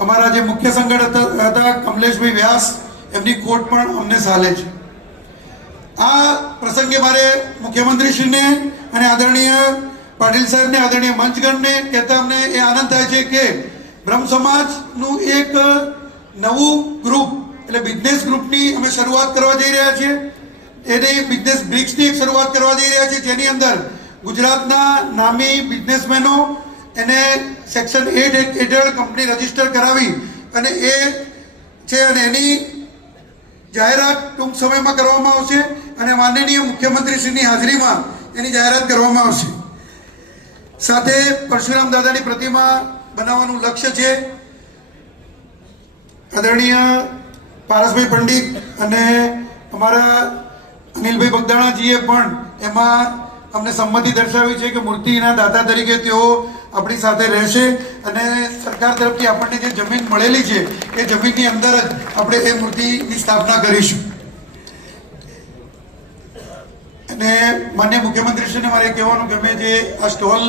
અમારા જે મુખ્ય સંગઠક હતા કમલેશભાઈ વ્યાસ, એમની કોટ પણ અમને સાલે છે. આ પ્રસંગે મારે મુખ્યમંત્રીશ્રીને અને આદરણીય પાટીલ સાહેબને, આદરણીય મંચગણને કહેતા અમને એ આનંદ થાય છે કે બ્રહ્મ સમાજનું એક નવું ગ્રુપ એટલે બિઝનેસ ગ્રુપની અમે શરૂઆત કરવા જઈ રહ્યા છીએ. એની બિઝનેસ બ્રિક્સની એક શરૂઆત કરવા જઈ રહ્યા છીએ, જેની અંદર ગુજરાતના નામી બિઝનેસમેનો એને સેક્શન 8 હેઠળ કંપની રજીસ્ટર કરાવી અને એ છે અને એની જાહેરાત ટૂંક સમયમાં કરવામાં આવશે અને માનનીય મુખ્યમંત્રીશ્રીની હાજરીમાં એની જાહેરાત કરવામાં આવશે. સાથે પરશુરામ દાદાની પ્રતિમા બનાવવાનું લક્ષ્ય છે. આદરણીય પારસભાઈ પંડિત અને અમારા અનિલભાઈ બગદાણાજીએ પણ એમાં અમને સંમતિ દર્શાવી છે કે મૂર્તિના દાતા તરીકે તેઓ આપણી સાથે રહેશે અને સરકાર તરફથી આપણને જે જમીન મળેલી છે એ જમીનની અંદર જ આપણે એ મૂર્તિની સ્થાપના કરીશું. અને માન્ય મુખ્યમંત્રીશ્રીને મારે કહેવાનું ગમે છે, આ સ્ટોલ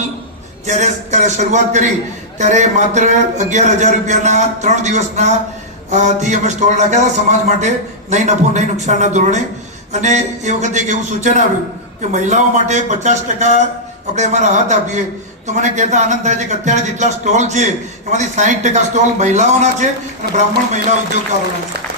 જ્યારે શરૂઆત કરી ત્યારે માત્ર 11,000 રૂપિયાના 3 દિવસના થી અમે સ્ટોલ રાખ્યા હતા સમાજ માટે, નહીં નફો નહીં નુકસાનના ધોરણે. અને એ વખતે એક એવું સૂચન આવ્યું કે મહિલાઓ માટે 50% આપણે એમાં રાહત આપીએ. તો મને કહેતા આનંદ થાય છે કે અત્યારે જેટલા સ્ટોલ છે એમાંથી 60% સ્ટોલ મહિલાઓના છે અને બ્રાહ્મણ મહિલા ઉદ્યોગકારોના છે.